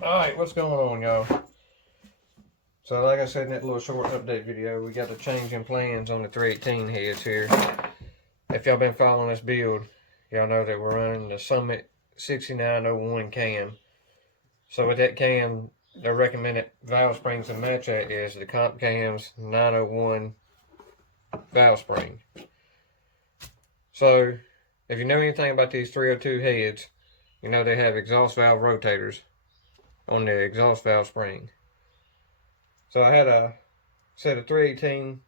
Alright, what's going on, y'all? So like I said in that little short update video, we got a change in plans on the 318 heads here. If y'all been following this build, y'all know that we're running the Summit 6901 cam. So with that cam, the recommended valve springs to match that is the Comp Cam's 901 valve spring. So if you know anything about these 302 heads, you know they have exhaust valve rotators on the exhaust valve spring. So I had a set of 318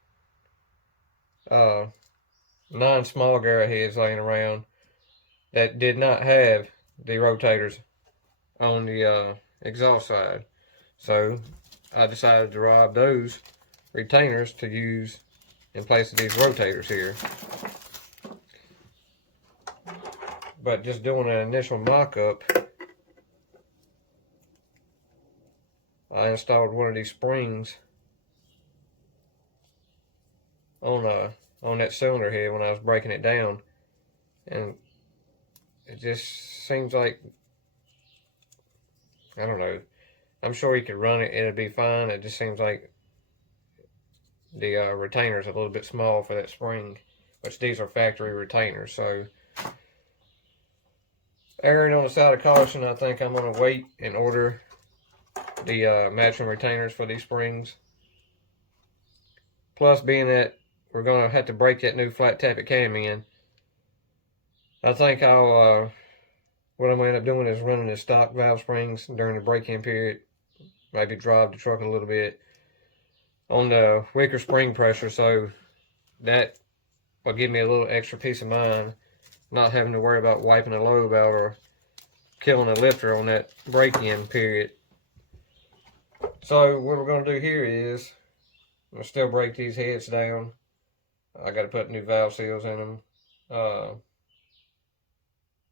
non-small Garrett heads laying around that did not have the rotators on the exhaust side. So I decided to rob those retainers to use in place of these rotators here. But just doing an initial mock-up, I installed one of these springs on that cylinder head when I was breaking it down, and it just seems like, I don't know, I'm sure you could run it, it'd be fine. It just seems like the retainer's a little bit small for that spring, which these are factory retainers. So erring on the side of caution, I think I'm going to wait and order the matching retainers for these springs. Plus, being that we're going to have to break that new flat tappet cam in, I think what I'm going to end up doing is running the stock valve springs during the break-in period. Maybe drive the truck a little bit on the weaker spring pressure, so that will give me a little extra peace of mind, not having to worry about wiping a lobe out or killing a lifter on that break-in period. So what we're going to do here is, I'm going to still break these heads down. I got to put new valve seals in them.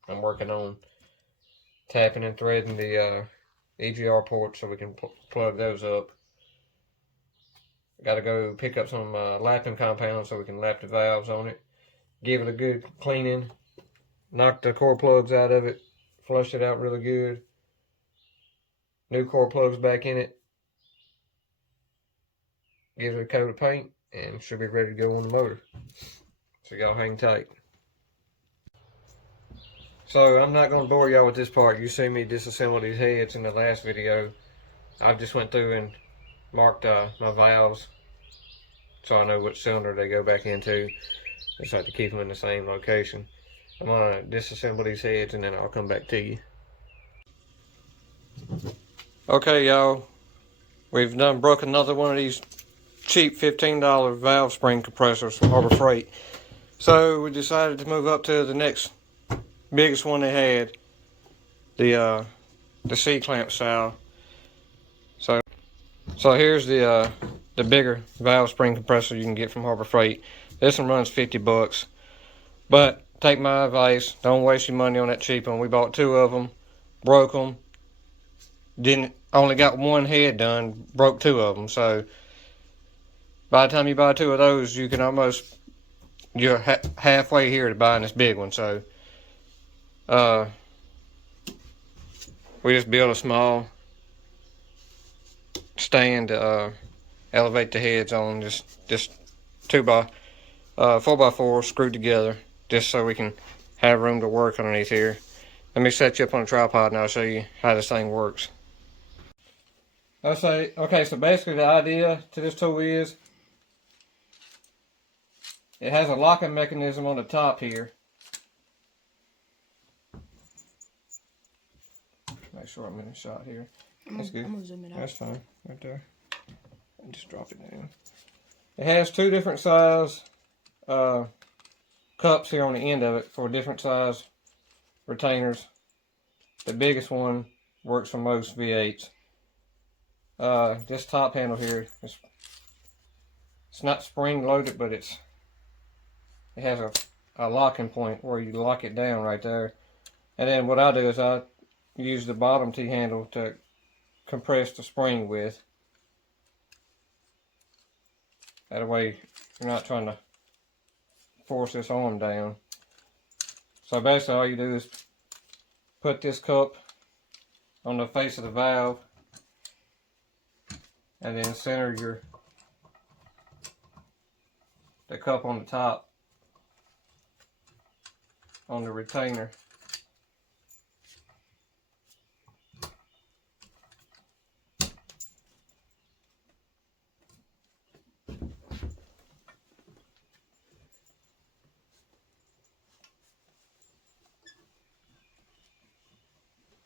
I'm working on tapping and threading the EGR ports so we can plug those up. Got to go pick up some lapping compound so we can lap the valves on it. Give it a good cleaning. Knock the core plugs out of it. Flush it out really good. New core plugs back in it. Give it a coat of paint and should be ready to go on the motor. So y'all hang tight. So I'm not going to bore y'all with this part. You see me disassemble these heads in the last video. I just went through and marked my valves so I know which cylinder they go back into. Just have to keep them in the same location. I'm going to disassemble these heads and then I'll come back to you. Okay, y'all. We've done broke another one of these cheap $15 valve spring compressors from Harbor Freight. So we decided to move up to the next biggest one they had, the C-clamp style. So here's the bigger valve spring compressor you can get from Harbor Freight. This one runs $50, but take my advice, don't waste your money on that cheap one. We bought two of them, broke them, only got one head done, broke two of them. So by the time you buy two of those, you can you're halfway here to buying this big one. So we just built a small stand to elevate the heads on, just 4x4 screwed together, just so we can have room to work underneath here. Let me set you up on a tripod and I'll show you how this thing works. Okay, so basically the idea to this tool is it has a locking mechanism on the top here. Make sure I'm in a shot here. That's good. I'm gonna zoom it out. That's fine, right there. And just drop it down. It has two different size cups here on the end of it for different size retainers. The biggest one works for most V8s. This top handle here, it's not spring loaded, but it has a locking point where you lock it down right there. And then what I do is I use the bottom T-handle to compress the spring with. That way you're not trying to force this arm down. So basically all you do is put this cup on the face of the valve, and then center the cup on the top on the retainer.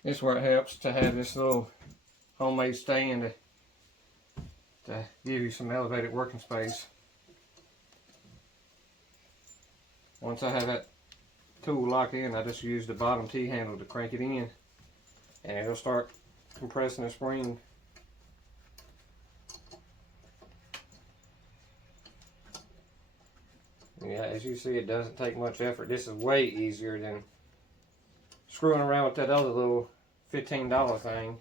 This is where it helps to have this little homemade stand to give you some elevated working space. Once I have that tool locked in, I just use the bottom T-handle to crank it in, and it'll start compressing the spring. Yeah, as you see, it doesn't take much effort. This is way easier than screwing around with that other little $15 thing.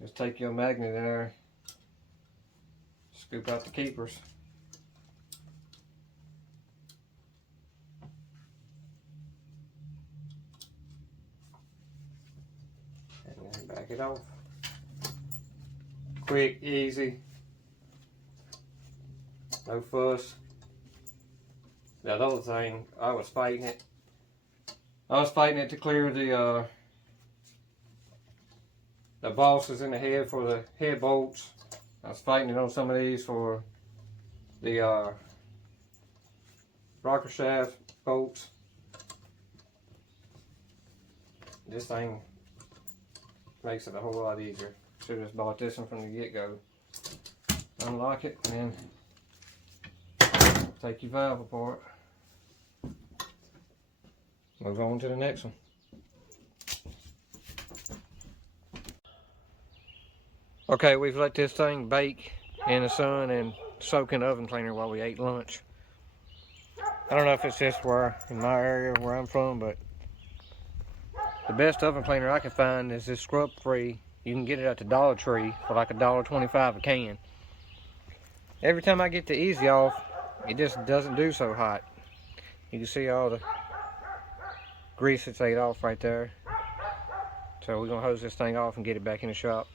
Just take your magnet in there, scoop out the keepers. And then back it off. Quick, easy, no fuss. That other thing, I was fighting it. I was fighting it to clear the bosses in the head for the head bolts. I was fighting it on some of these for the rocker shaft bolts. This thing makes it a whole lot easier. Should have just bought this one from the get-go. Unlock it and then take your valve apart. Move on to the next one. Okay, we've let this thing bake in the sun and soak in oven cleaner while we ate lunch. I don't know if it's just where in my area where I'm from, but the best oven cleaner I can find is this scrub free. You can get it at the Dollar Tree for like $1.25 a can. Every time I get the easy off, it just doesn't do so hot. You can see all the grease that's ate off right there. So we're gonna hose this thing off and get it back in the shop.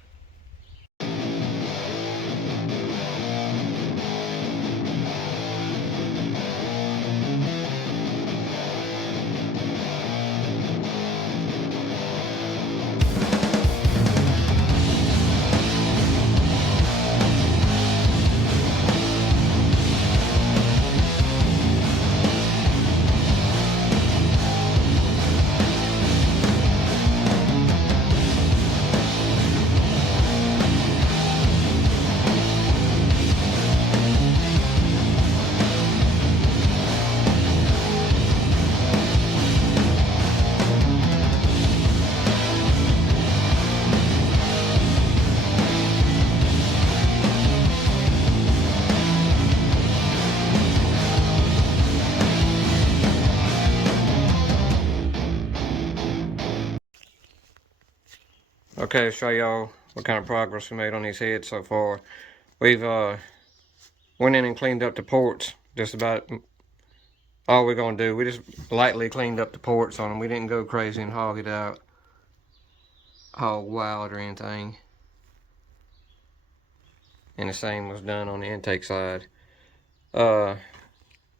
Okay, to show y'all what kind of progress we made on these heads so far. We've went in and cleaned up the ports. Just about all we're gonna do. We just lightly cleaned up the ports on them. We didn't go crazy and hog it out, hog wild or anything. And the same was done on the intake side.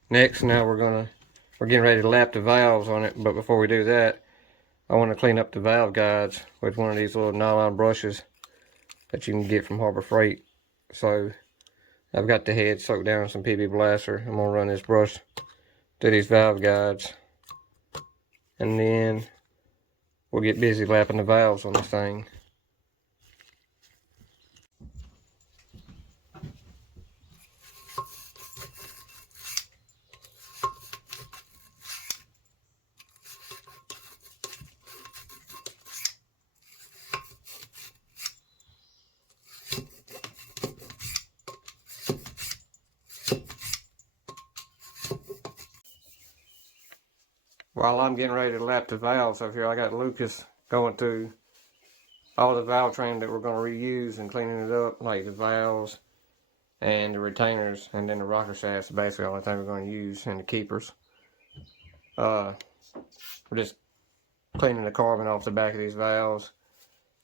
Next, now we're getting ready to lap the valves on it. But before we do that, I want to clean up the valve guides with one of these little nylon brushes that you can get from Harbor Freight. So I've got the head soaked down in some PB Blaster. I'm gonna run this brush to these valve guides, and then we'll get busy lapping the valves on this thing. While I'm getting ready to lap the valves over here, I got Lucas going through all the valve training that we're going to reuse and cleaning it up, like the valves and the retainers, and then the rocker shafts, basically the only thing we're going to use, and the keepers. We're just cleaning the carbon off the back of these valves,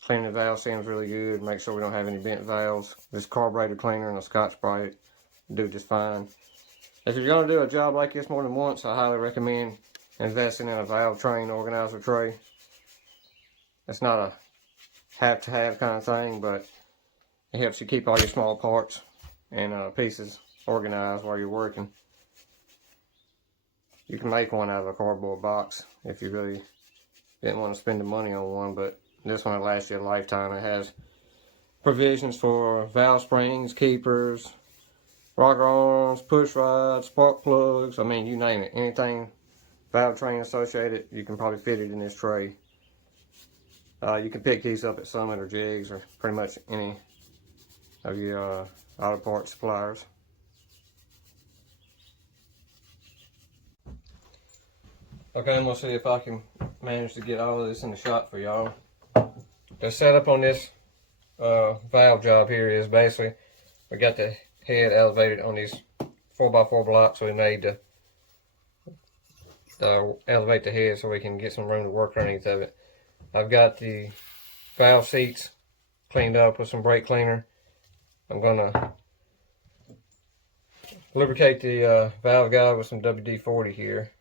Cleaning the valve seams really good. Make sure we don't have any bent valves. This carburetor cleaner and a Scotch-Brite do just fine. If you're going to do a job like this more than once, I highly recommend investing in a valve train organizer tray. It's not a have-to-have kind of thing, but it helps you keep all your small parts and pieces organized while you're working. You can make one out of a cardboard box if you really didn't want to spend the money on one, but this one will last you a lifetime. It has provisions for valve springs, keepers, rocker arms, push rods, spark plugs. I mean, you name it. Anything valve train associated, you can probably fit it in this tray. You can pick these up at Summit or Jigs or pretty much any of your auto parts suppliers. Okay, I'm gonna see if I can manage to get all of this in the shot for y'all. The setup on this valve job here is basically we got the head elevated on these 4x4 blocks we made to elevate the head so we can get some room to work underneath of it. I've got the valve seats cleaned up with some brake cleaner. I'm gonna lubricate the valve guide with some WD-40 here.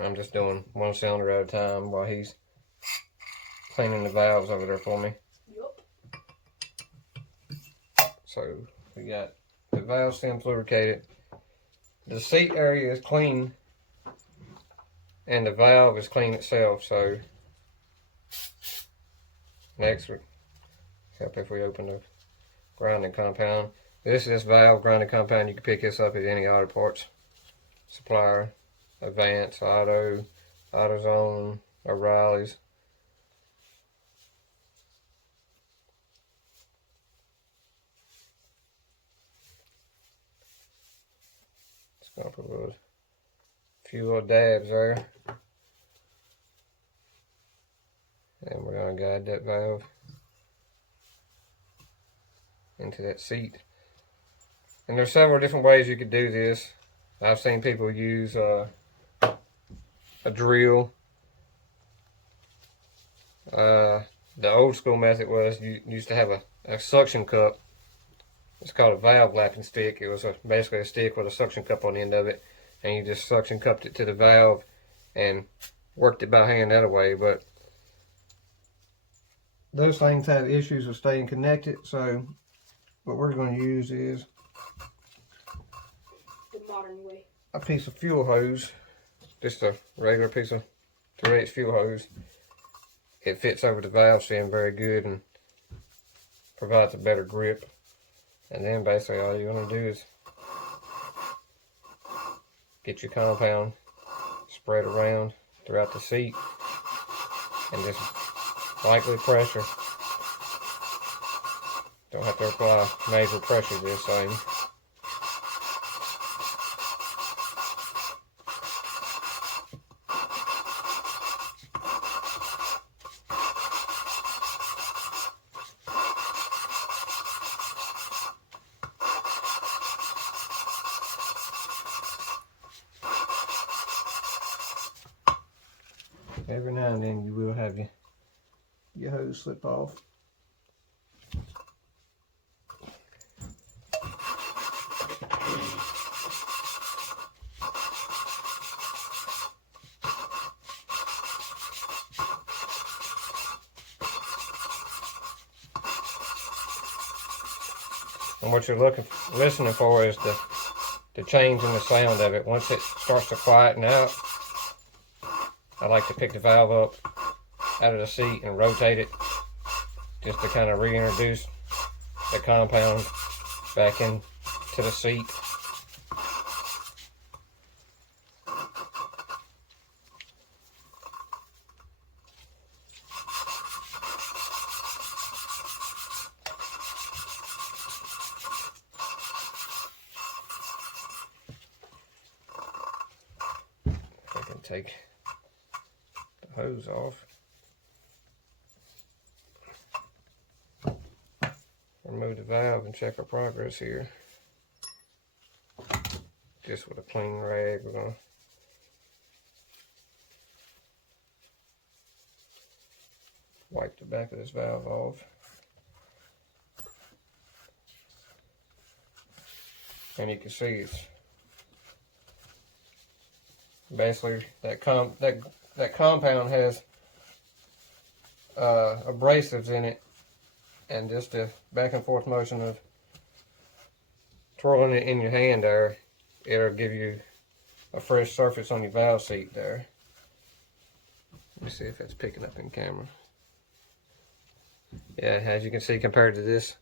I'm just doing one cylinder at a time while he's cleaning the valves over there for me. Yep. So we got the valve stems lubricated. The seat area is clean and the valve is clean itself. So next, help if we open the grinding compound. This is valve grinding compound. You can pick this up at any auto parts supplier. Advance, Auto, AutoZone, O'Reilly's. Just gonna put a few little dabs there. And we're gonna guide that valve into that seat. And there's several different ways you could do this. I've seen people use a drill. The old school method was you used to have a suction cup. It's called a valve lapping stick. It was basically a stick with a suction cup on the end of it, and you just suction cupped it to the valve and worked it by hand that way. But those things have issues with staying connected, so what we're going to use is the modern way. A piece of fuel hose. Just a regular piece of 3/8 fuel hose. It fits over the valve stem very good and provides a better grip. And then basically all you're going to do is get your compound spread around throughout the seat and just lightly pressure. Don't have to apply major pressure this thing. Every now and then you will have your hose slip off. And what you're listening for is the change in the sound of it. Once it starts to quieten out, I like to pick the valve up out of the seat and rotate it just to kind of reintroduce the compound back into the seat. I can take the hose off. Remove the valve and check our progress here. Just with a clean rag, we're going to wipe the back of this valve off. And you can see it's basically that compound has abrasives in it, and just the back and forth motion of twirling it in your hand there, it'll give you a fresh surface on your valve seat there. Let me see if that's picking up in camera. Yeah, as you can see, compared to this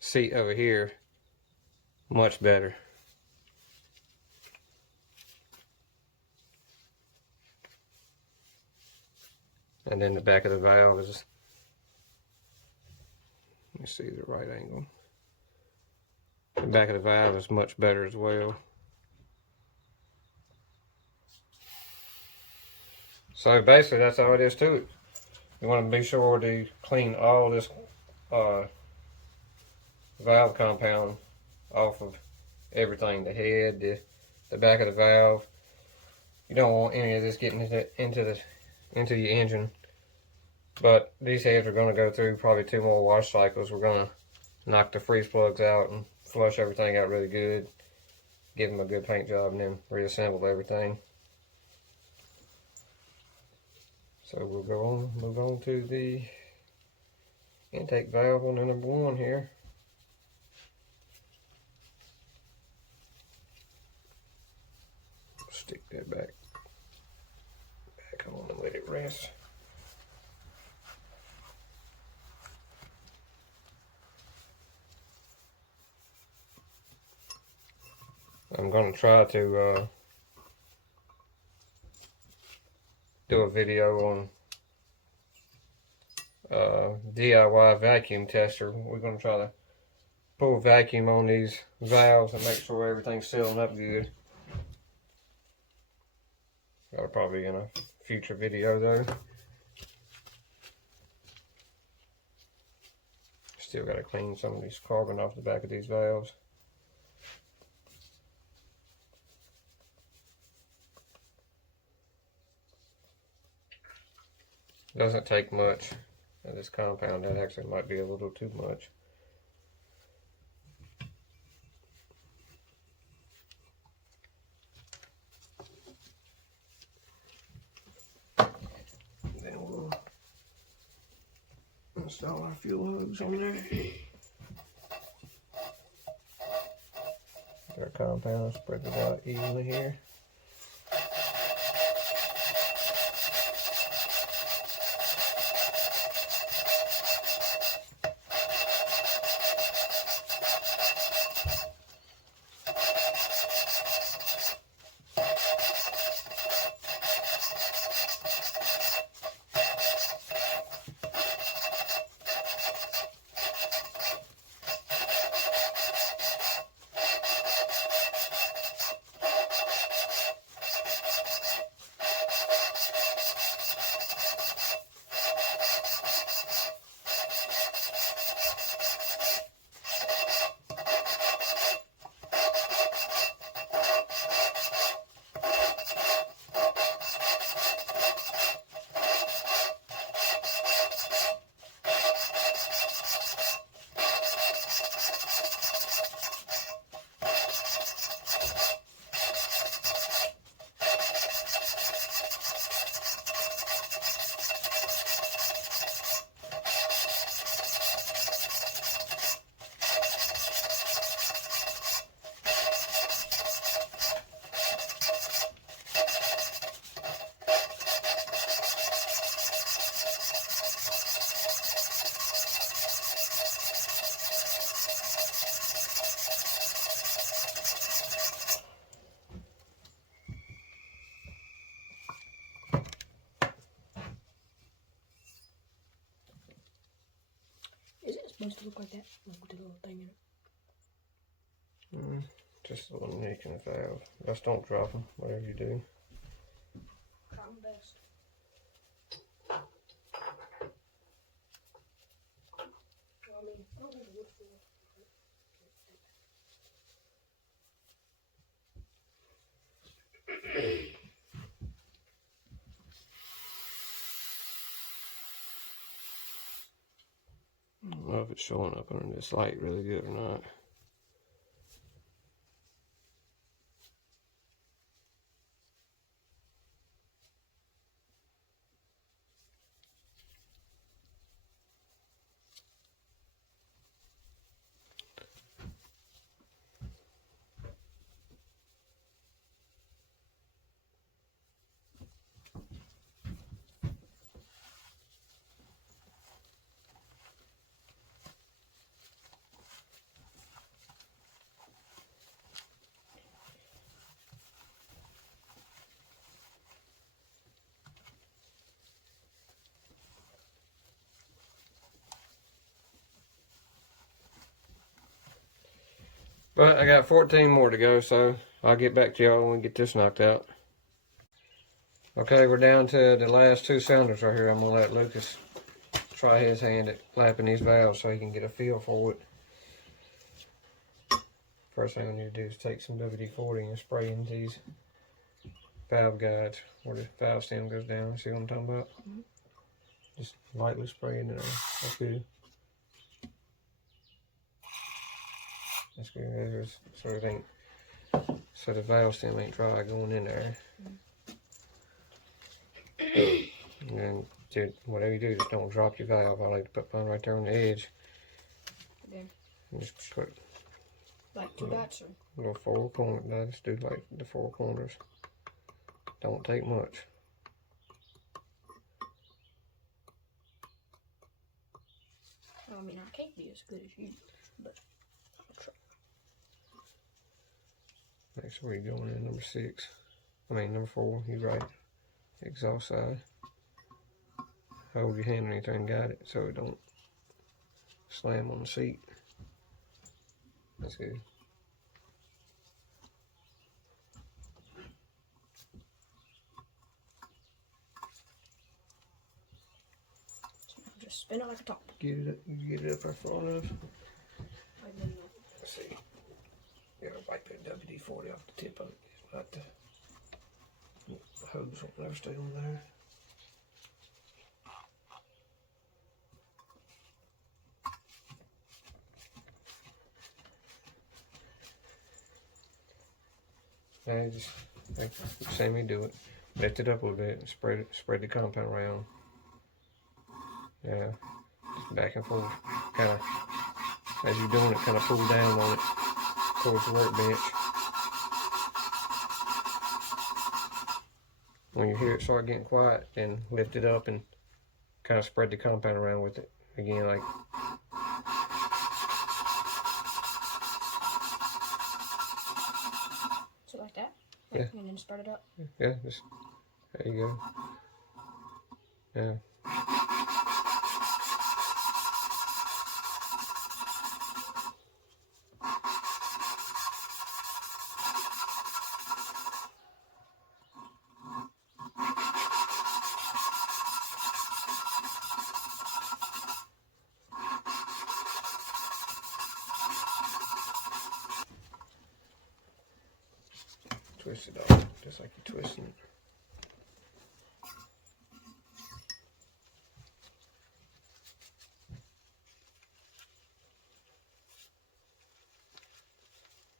seat over here, much better. And then the back of the valve is, let me see the right angle. The back of the valve is much better as well. So basically that's all it is to it. You want to be sure to clean all this valve compound off of everything, the head, the back of the valve. You don't want any of this getting into the engine. But these heads are going to go through probably 2 more wash cycles. We're going to knock the freeze plugs out and flush everything out really good, give them a good paint job, and then reassemble everything. So we'll move on to the intake valve on the number 1 here. Stick that back on and let it rest. I'm going to try to do a video on DIY vacuum tester. We're going to try to pull vacuum on these valves and make sure everything's sealing up good. That'll probably be in a future video though. Still got to clean some of these carbon off the back of these valves. Doesn't take much of this compound. That actually might be a little too much. Then we'll install our fuel hose on there. Our compound, spread it out evenly here. Is it supposed to look like that? Like with the little thing in it? Just a little nick in the valve. Just don't drop them, whatever you do. Try my best. I mean, I don't have a wood floor. it's showing up under this light really good or not. But I got 14 more to go, so I'll get back to y'all when we get this knocked out. Okay, we're down to the last 2 cylinders right here. I'm gonna let Lucas try his hand at lapping these valves so he can get a feel for it. First thing I need to do is take some WD-40 and spray in these valve guides where the valve stem goes down. See what I'm talking about? Mm-hmm. Just lightly spray in there. That's good. That's good. So the valve stem ain't dry going in there. And then, dude, whatever you do, just don't drop your valve. I like to put mine right there on the edge. There. And just put Like 2 dots or? little 4 corners. I just do like the 4 corners. Don't take much. I mean, I can't be as good as you, but I'll try. Make sure you're going in number 6. I mean number 4. You're right. Exhaust side. Hold your hand on anything, got it, so it don't slam on the seat. That's good. So just spin it like a top. Get it up. You get it up there far enough. Like that. Let's see. Yeah, wipe that WD-40 off the tip of it. Not the hose will never stay on there. Now just see me do it. Lift it up a little bit and spread the compound around. Yeah, just back and forth. Kind of as you're doing it, kind of pull down on it towards the workbench. When you hear it start getting quiet, then lift it up and kind of spread the compound around with it. Again, like So like that? Yeah. And then spread it up? yeah, just there you go. Yeah. Twist it off, just like you're twisting it.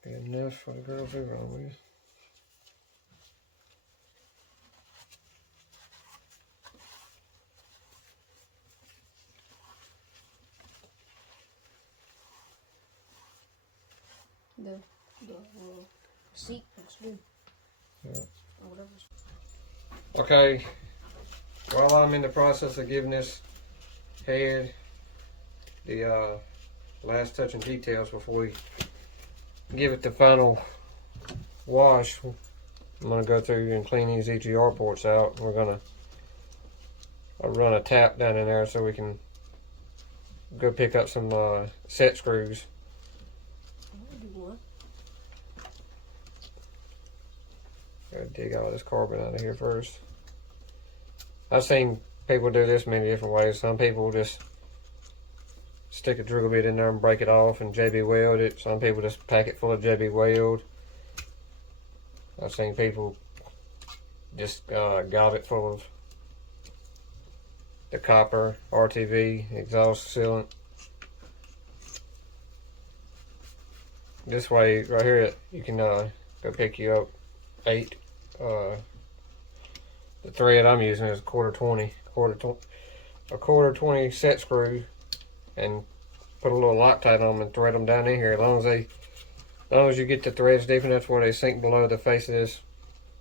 Good enough for the girls over on with. The seat, that's good. Yeah. Or whatever. Okay, while I'm in the process of giving this head the last touching details before we give it the final wash, I'm going to go through and clean these EGR ports out. We're going to run a tap down in there so we can go pick up some set screws. I'll do one. Gotta dig all this carbon out of here first. I've seen people do this many different ways. Some people just stick a drill bit in there and break it off and JB weld it. Some people just pack it full of JB weld. I've seen people just gob it full of the copper RTV exhaust sealant. this way right here, you can go pick you up 8. The thread I'm using is a quarter 20 set screw, and put a little Loctite on them and thread them down in here. As long as you get the threads deep enough where they sink below the face of this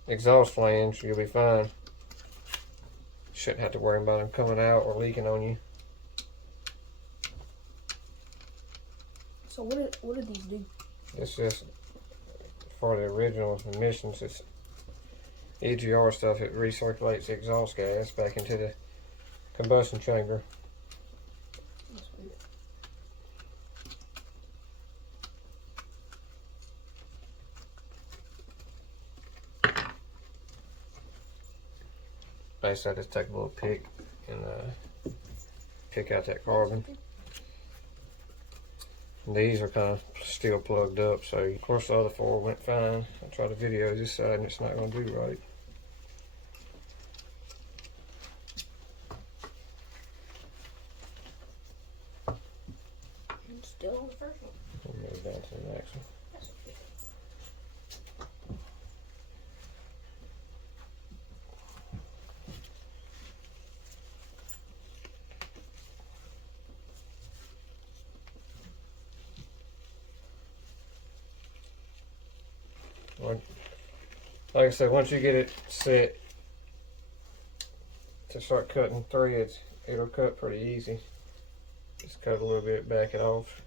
exhaust flange, you'll be fine. Shouldn't have to worry about them coming out or leaking on you. So what do these do? It's just for the original emissions. It's EGR stuff. It recirculates the exhaust gas back into the combustion chamber. That's weird. Basically, I just take a little pick and pick out that carbon. And these are kind of still plugged up, so of course the other 4 went fine. I tried to video this side and it's not going to do right. I'm still on the first one. We'll move down to the next one. That's okay. Like I said, once you get it set to start cutting threads, it'll cut pretty easy. Just cut a little bit, back it off,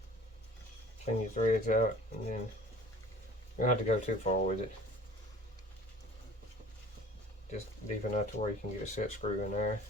clean your threads out, and then you don't have to go too far with it. Just deep enough to where you can get a set screw in there.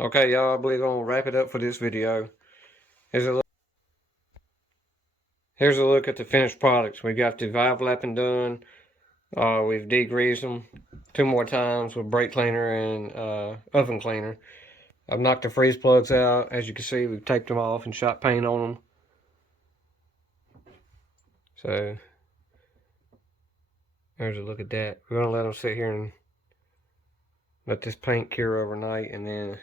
Okay, y'all, I believe I'm gonna wrap it up for this video. Here's a look at the finished products. We got the valve lapping done. We've degreased them 2 more times with brake cleaner and oven cleaner. I've knocked the freeze plugs out. As you can see, we've taped them off and shot paint on them. So there's a look at that. We're gonna let them sit here and let this paint cure overnight, and then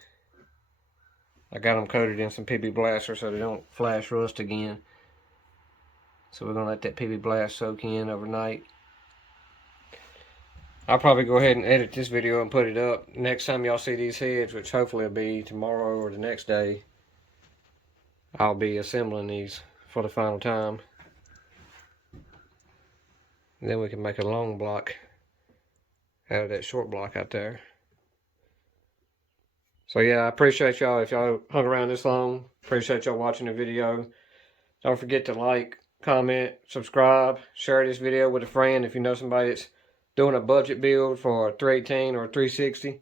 I got them coated in some PB Blaster so they don't flash rust again. So we're gonna let that PB Blast soak in overnight. I'll probably go ahead and edit this video and put it up. Next time y'all see these heads, which hopefully will be tomorrow or the next day, I'll be assembling these for the final time. And then we can make a long block out of that short block out there. So yeah, I appreciate y'all. If y'all hung around this long, appreciate y'all watching the video. Don't forget to like, comment, subscribe, share this video with a friend if you know somebody that's doing a budget build for a 318 or a 360.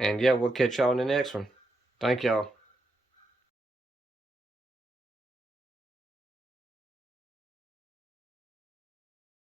And yeah, we'll catch y'all in the next one. Thank y'all.